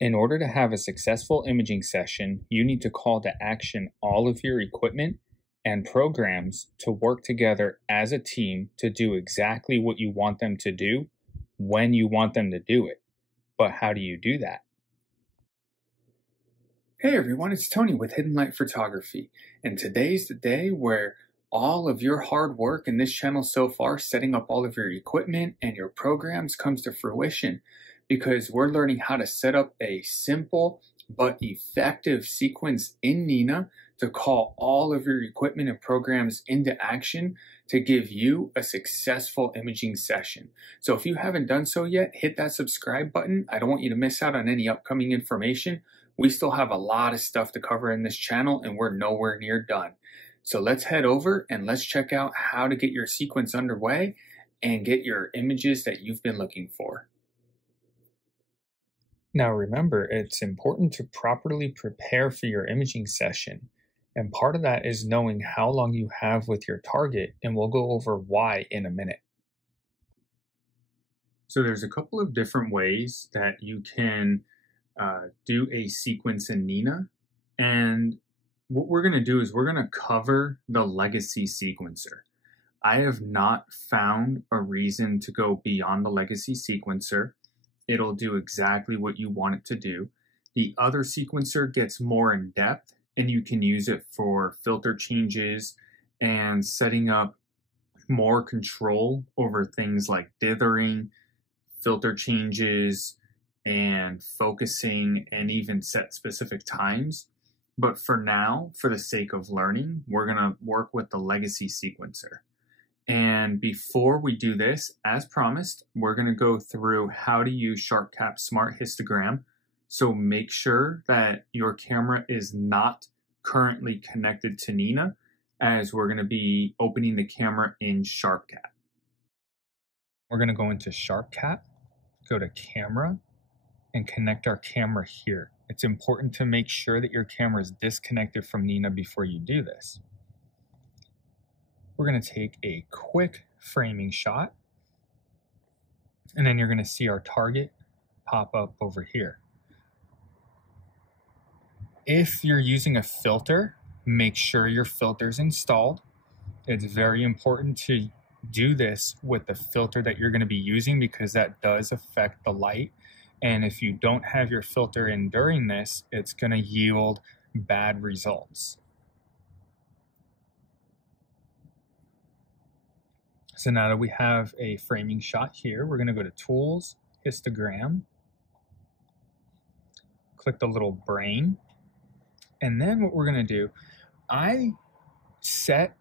In order to have a successful imaging session, you need to call to action all of your equipment and programs to work together as a team to do exactly what you want them to do when you want them to do it. But how do you do that? Hey everyone, it's Tony with Hidden Light Photography, and today's the day where all of your hard work in this channel so far, setting up all of your equipment and your programs, comes to fruition, because we're learning how to set up a simple but effective sequence in Nina to call all of your equipment and programs into action to give you a successful imaging session. So if you haven't done so yet, hit that subscribe button. I don't want you to miss out on any upcoming information. We still have a lot of stuff to cover in this channel, and we're nowhere near done. So let's head over and let's check out how to get your sequence underway and get your images that you've been looking for. Now remember, it's important to properly prepare for your imaging session. And part of that is knowing how long you have with your target, and we'll go over why in a minute. So there's a couple of different ways that you can do a sequence in Nina. And what we're going to do is we're going to cover the legacy sequencer. I have not found a reason to go beyond the legacy sequencer. It'll do exactly what you want it to do. The other sequencer gets more in depth, and you can use it for filter changes and setting up more control over things like dithering, filter changes, and focusing, and even set specific times. But for now, for the sake of learning, we're going to work with the legacy sequencer. And before we do this, as promised, we're going to go through how to use SharpCap Smart Histogram. So make sure that your camera is not currently connected to Nina, as we're going to be opening the camera in SharpCap. We're going to go into SharpCap, go to Camera, and connect our camera here. It's important to make sure that your camera is disconnected from Nina before you do this. We're going to take a quick framing shot, and then you're going to see our target pop up over here. If you're using a filter, make sure your filter is installed. It's very important to do this with the filter that you're going to be using, because that does affect the light. And if you don't have your filter in during this, it's going to yield bad results. So now that we have a framing shot here, we're going to go to Tools, Histogram, click the little brain, and then what we're going to do, I set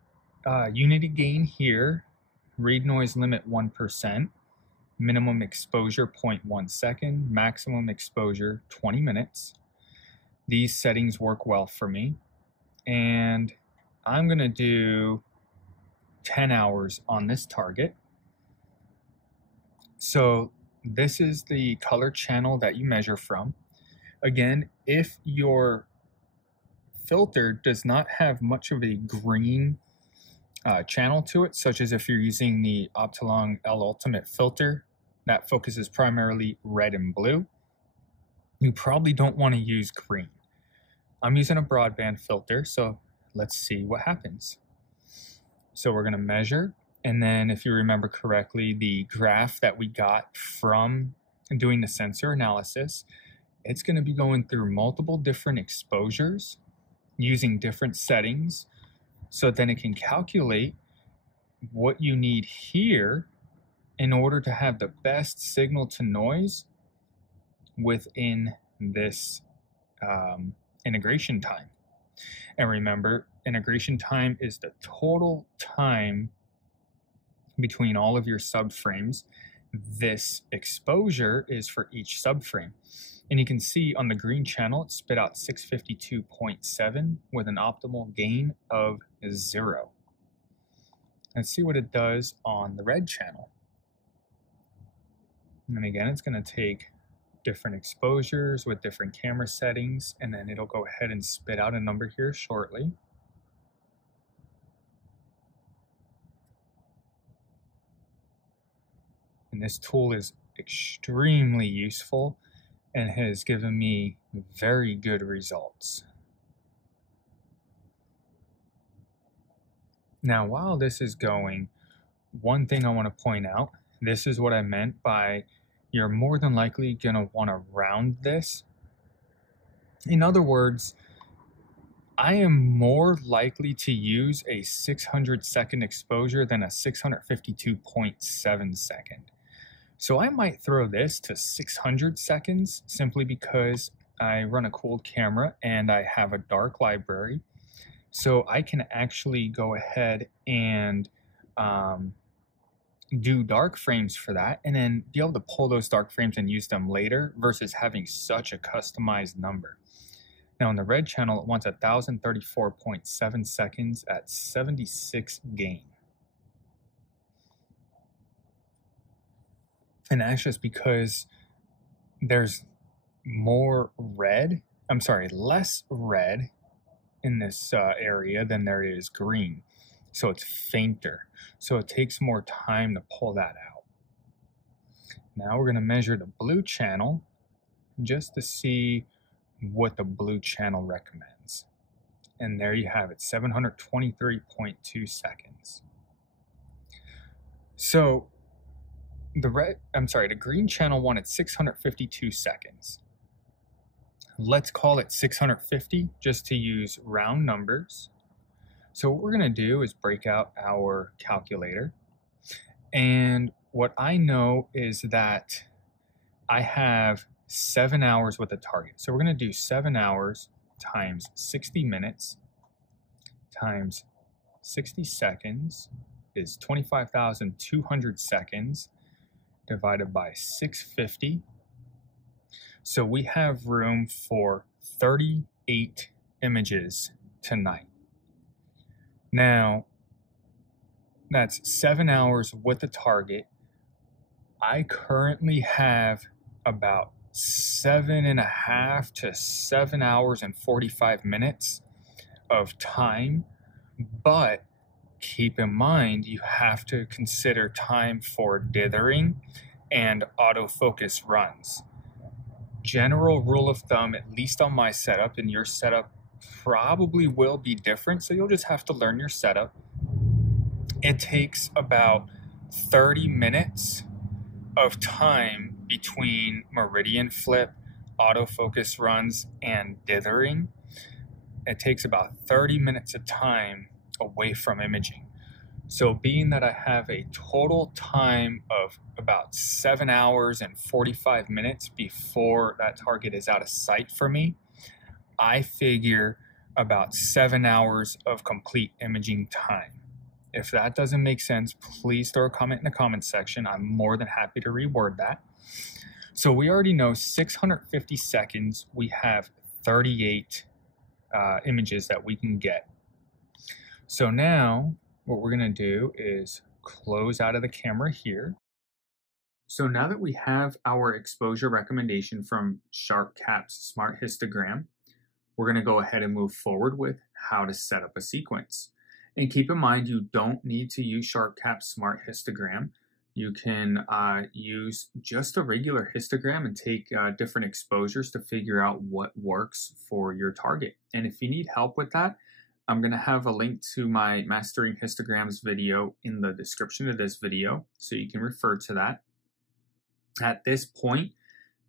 unity gain here, read noise limit 1%, minimum exposure 0.1 second, maximum exposure 20 minutes. These settings work well for me. And I'm going to do 10 hours on this target. So this is the color channel that you measure from. Again, if your filter does not have much of a green channel to it, such as if you're using the Optilong L Ultimate filter that focuses primarily red and blue, you probably don't want to use green. I'm using a broadband filter, so let's see what happens. So we're going to measure, and then if you remember correctly, the graph that we got from doing the sensor analysis, it's going to be going through multiple different exposures using different settings, so then it can calculate what you need here in order to have the best signal to noise within this integration time. And remember, integration time is the total time between all of your subframes. This exposure is for each subframe. And you can see on the green channel, it spit out 652.7 with an optimal gain of 0. Let's see what it does on the red channel. And again, it's going to take different exposures with different camera settings, and then it'll go ahead and spit out a number here shortly. And this tool is extremely useful and has given me very good results. Now, while this is going, one thing I want to point out, this is what I meant by you're more than likely going to want to round this. In other words, I am more likely to use a 600 second exposure than a 652.7 second. So I might throw this to 600 seconds simply because I run a cooled camera and I have a dark library. So I can actually go ahead and do dark frames for that and then be able to pull those dark frames and use them later versus having such a customized number. Now in the red channel, it wants 1,034.7 seconds at 76 gain. And that's just because there's less red in this area than there is green. So it's fainter. So it takes more time to pull that out. Now we're going to measure the blue channel just to see what the blue channel recommends. And there you have it, 723.2 seconds. So the green channel wanted 652 seconds. Let's call it 650 just to use round numbers. So what we're going to do is break out our calculator. And what I know is that I have 7 hours with a target. So we're going to do 7 hours times 60 minutes times 60 seconds is 25,200 seconds divided by 650. So we have room for 38 images tonight. Now, that's 7 hours with the target. I currently have about 7.5 to 7 hours and 45 minutes of time, but keep in mind you have to consider time for dithering and autofocus runs. General rule of thumb, at least on my setup, and your setup probably will be different, so you'll just have to learn your setup. It takes about 30 minutes of time between meridian flip, autofocus runs, and dithering. It takes about 30 minutes of time away from imaging. So being that I have a total time of about 7 hours and 45 minutes before that target is out of sight for me, I figure about 7 hours of complete imaging time. If that doesn't make sense, please throw a comment in the comment section. I'm more than happy to reword that. So we already know 650 seconds, we have 38 images that we can get. So now what we're going to do is close out of the camera here. So now that we have our exposure recommendation from SharpCap's Smart Histogram, we're going to go ahead and move forward with how to set up a sequence. And keep in mind, you don't need to use SharpCap's Smart Histogram. You can use just a regular histogram and take different exposures to figure out what works for your target. And if you need help with that, I'm going to have a link to my Mastering Histograms video in the description of this video, so you can refer to that. At this point,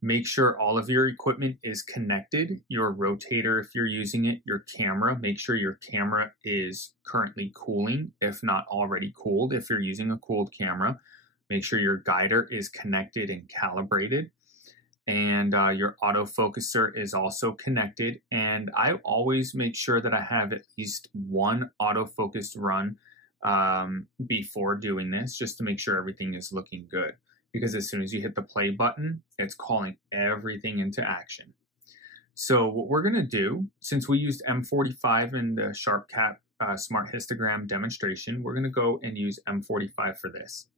make sure all of your equipment is connected. Your rotator, if you're using it, your camera, make sure your camera is currently cooling, if not already cooled. If you're using a cooled camera, make sure your guider is connected and calibrated. And your autofocuser is also connected. And I always make sure that I have at least one autofocus run before doing this, just to make sure everything is looking good. Because as soon as you hit the play button, it's calling everything into action. So what we're going to do, since we used M45 in the SharpCap Smart Histogram demonstration, we're going to go and use M45 for this.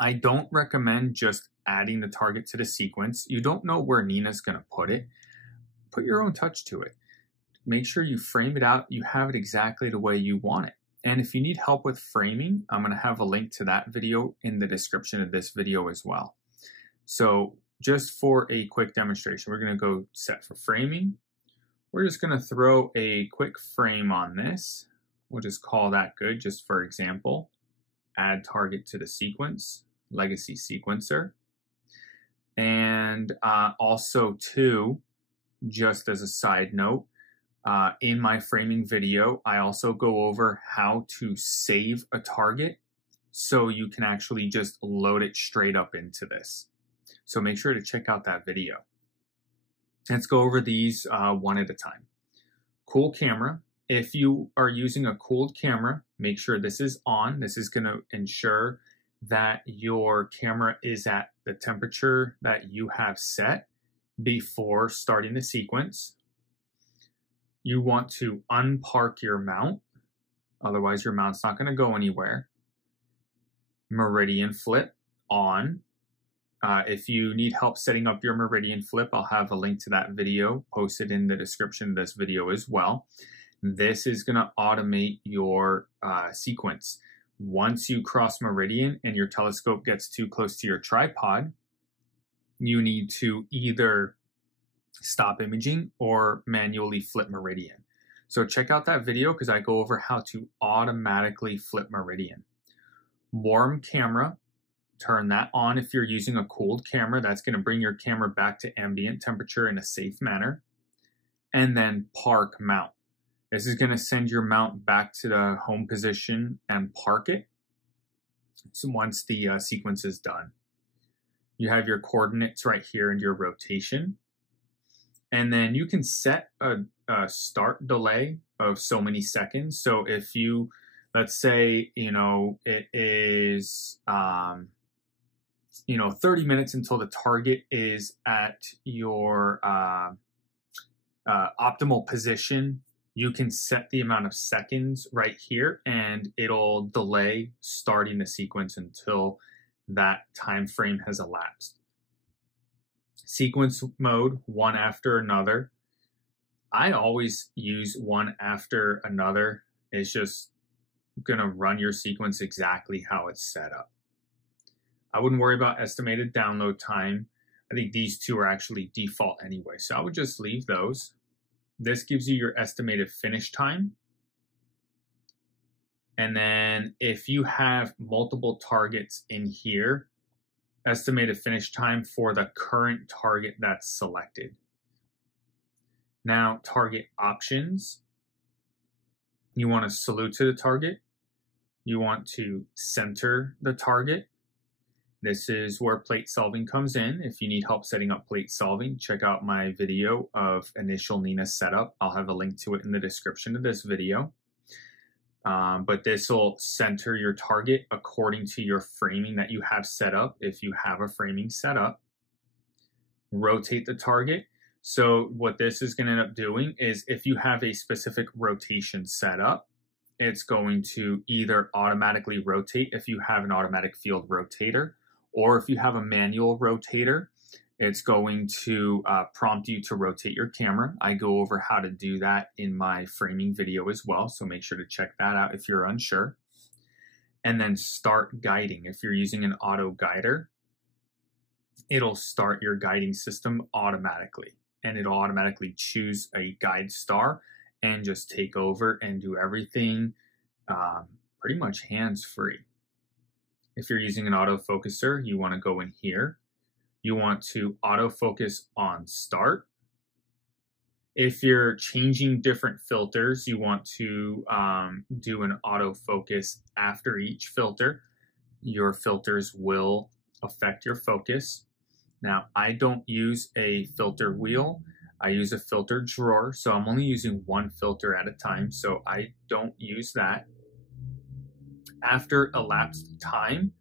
I don't recommend just adding the target to the sequence. You don't know where Nina's going to put it. Put your own touch to it. Make sure you frame it out. You have it exactly the way you want it. And if you need help with framing, I'm going to have a link to that video in the description of this video as well. So just for a quick demonstration, we're going to go set for framing. We're just going to throw a quick frame on this. We'll just call that good, just for example. Add target to the sequence, legacy sequencer. And also too, just as a side note, in my framing video, I also go over how to save a target so you can actually just load it straight up into this. So make sure to check out that video. Let's go over these one at a time. Cool camera. If you are using a cooled camera, make sure this is on. This is going to ensure that your camera is at the temperature that you have set before starting the sequence. You want to unpark your mount, otherwise your mount's not going to go anywhere. Meridian flip on. If you need help setting up your meridian flip, I'll have a link to that video posted in the description of this video as well. This is going to automate your sequence. Once you cross meridian and your telescope gets too close to your tripod, you need to either stop imaging or manually flip meridian. So check out that video because I go over how to automatically flip meridian. Warm camera, turn that on if you're using a cooled camera. That's going to bring your camera back to ambient temperature in a safe manner. And then park mount. This is going to send your mount back to the home position and park it. So once the sequence is done, you have your coordinates right here and your rotation. And then you can set a start delay of so many seconds. So if you, let's say, it is, 30 minutes until the target is at your optimal position, you can set the amount of seconds right here and it'll delay starting the sequence until that time frame has elapsed. Sequence mode, one after another. I always use one after another. It's just gonna run your sequence exactly how it's set up. I wouldn't worry about estimated download time. I think these two are actually default anyway, so I would just leave those. This gives you your estimated finish time. And then if you have multiple targets in here, estimated finish time for the current target that's selected. Now, target options. You want to salute to the target. You want to center the target. This is where plate solving comes in. If you need help setting up plate solving, check out my video of initial Nina setup. I'll have a link to it in the description of this video. But this will center your target according to your framing that you have set up, if you have a framing set up. Rotate the target. So what this is going to end up doing is if you have a specific rotation set up, it's going to either automatically rotate if you have an automatic field rotator, or if you have a manual rotator, it's going to prompt you to rotate your camera. I go over how to do that in my framing video as well, so make sure to check that out if you're unsure. And then start guiding. If you're using an auto guider, it'll start your guiding system automatically, and it'll automatically choose a guide star and just take over and do everything pretty much hands-free. If you're using an autofocuser, you want to go in here. You want to autofocus on start. If you're changing different filters, you want to do an autofocus after each filter. Your filters will affect your focus. Now, I don't use a filter wheel. I use a filter drawer, so I'm only using one filter at a time, so I don't use that. After elapsed time,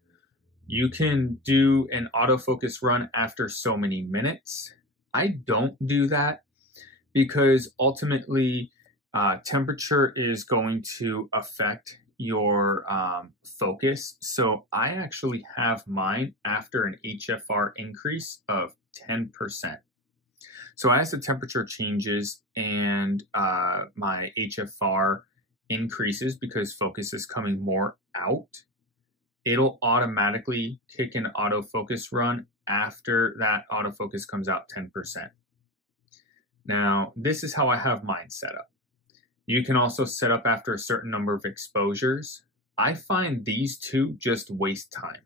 you can do an autofocus run after so many minutes. I don't do that because ultimately temperature is going to affect your focus. So I actually have mine after an HFR increase of 10%. So as the temperature changes and my HFR increases because focus is coming more out, it'll automatically kick an autofocus run after that autofocus comes out 10%. Now, this is how I have mine set up. You can also set up after a certain number of exposures. I find these two just waste time.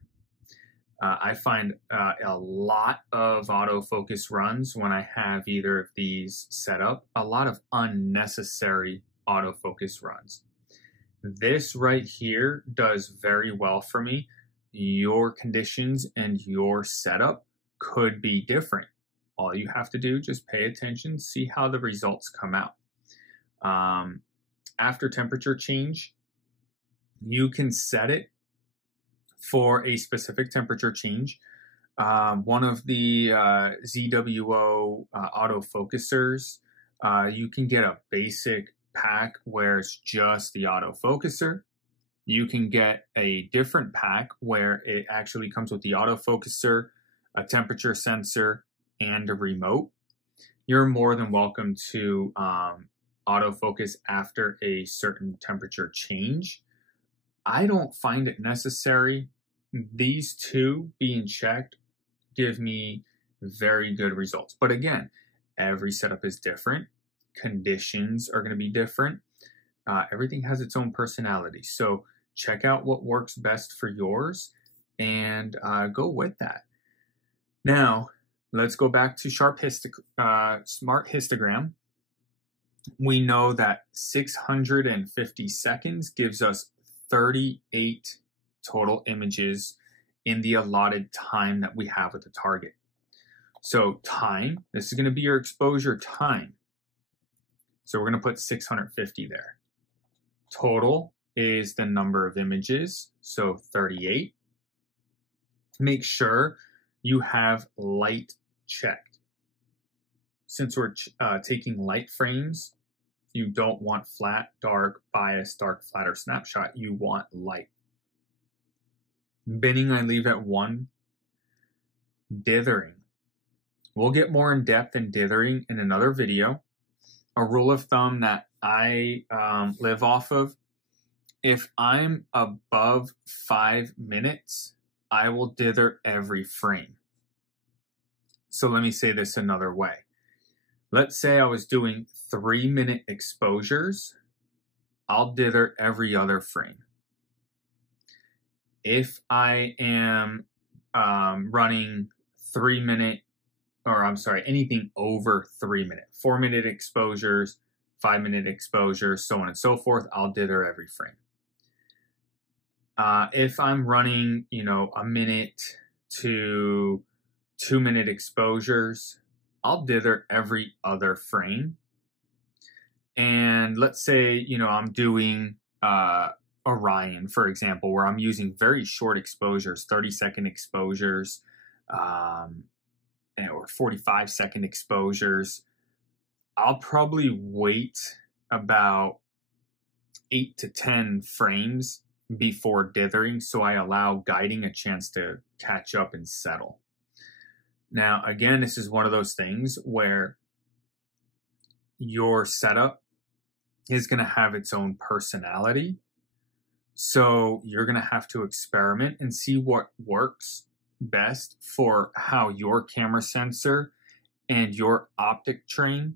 I find a lot of autofocus runs when I have either of these set up, a lot of unnecessary autofocus runs. This right here does very well for me. Your conditions and your setup could be different. All you have to do, just pay attention, see how the results come out. After temperature change, you can set it for a specific temperature change. One of the ZWO autofocusers, you can get a basic pack where it's just the autofocuser. You can get a different pack where it actually comes with the autofocuser, a temperature sensor, and a remote. You're more than welcome to autofocus after a certain temperature change. I don't find it necessary. These two being checked give me very good results. But again, every setup is different. Conditions are going to be different. Everything has its own personality. So check out what works best for yours and go with that. Now, let's go back to Smart Histogram. We know that 650 seconds gives us 38 total images in the allotted time that we have with the target. So time, this is going to be your exposure time. So we're going to put 650 there. Total is the number of images, so 38. Make sure you have light checked. Since we're taking light frames, you don't want flat, dark, bias, dark, flat, or snapshot. You want light. Binning I leave at 1. Dithering. We'll get more in depth in dithering in another video. A rule of thumb that I live off of, if I'm above 5 minutes, I will dither every frame. So let me say this another way. Let's say I was doing 3-minute exposures, I'll dither every other frame. If I am running 3-minute, or I'm sorry, anything over 3-minute, 4-minute exposures, 5-minute exposures, so on and so forth, I'll dither every frame. If I'm running, a minute to 2-minute exposures, I'll dither every other frame. And let's say, I'm doing Orion, for example, where I'm using very short exposures, 30-second exposures, or 45-second exposures. I'll probably wait about 8 to 10 frames before dithering, so I allow guiding a chance to catch up and settle. Now, again, this is one of those things where your setup is going to have its own personality. So you're going to have to experiment and see what works best for how your camera sensor and your optic train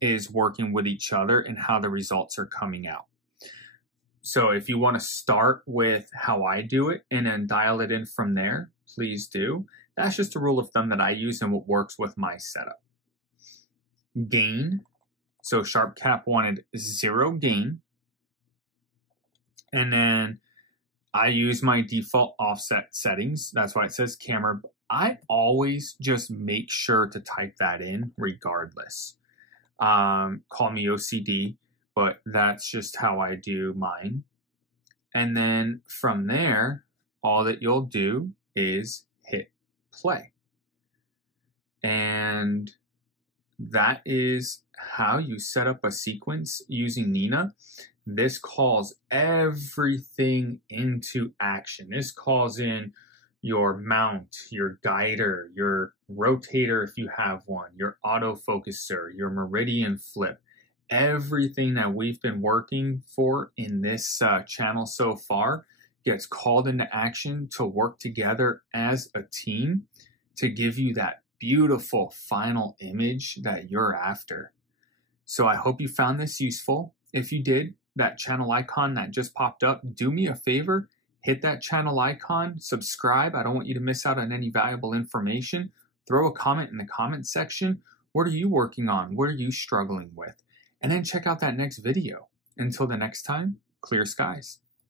is working with each other and how the results are coming out. So if you want to start with how I do it and then dial it in from there, please do. That's just a rule of thumb that I use and what works with my setup. Gain. So SharpCap wanted 0 gain. And then I use my default offset settings. That's why it says camera. I always just make sure to type that in regardless. Call me OCD, but that's just how I do mine. And then from there, all that you'll do is hit play. And that is how you set up a sequence using Nina. This calls everything into action. This calls in your mount, your guider, your rotator if you have one, your autofocuser, your meridian flip. Everything that we've been working for in this channel so far gets called into action to work together as a team to give you that beautiful final image that you're after. So I hope you found this useful. If you did, that channel icon that just popped up, do me a favor, hit that channel icon, subscribe. I don't want you to miss out on any valuable information. Throw a comment in the comment section. What are you working on? What are you struggling with? And then check out that next video. Until the next time, clear skies.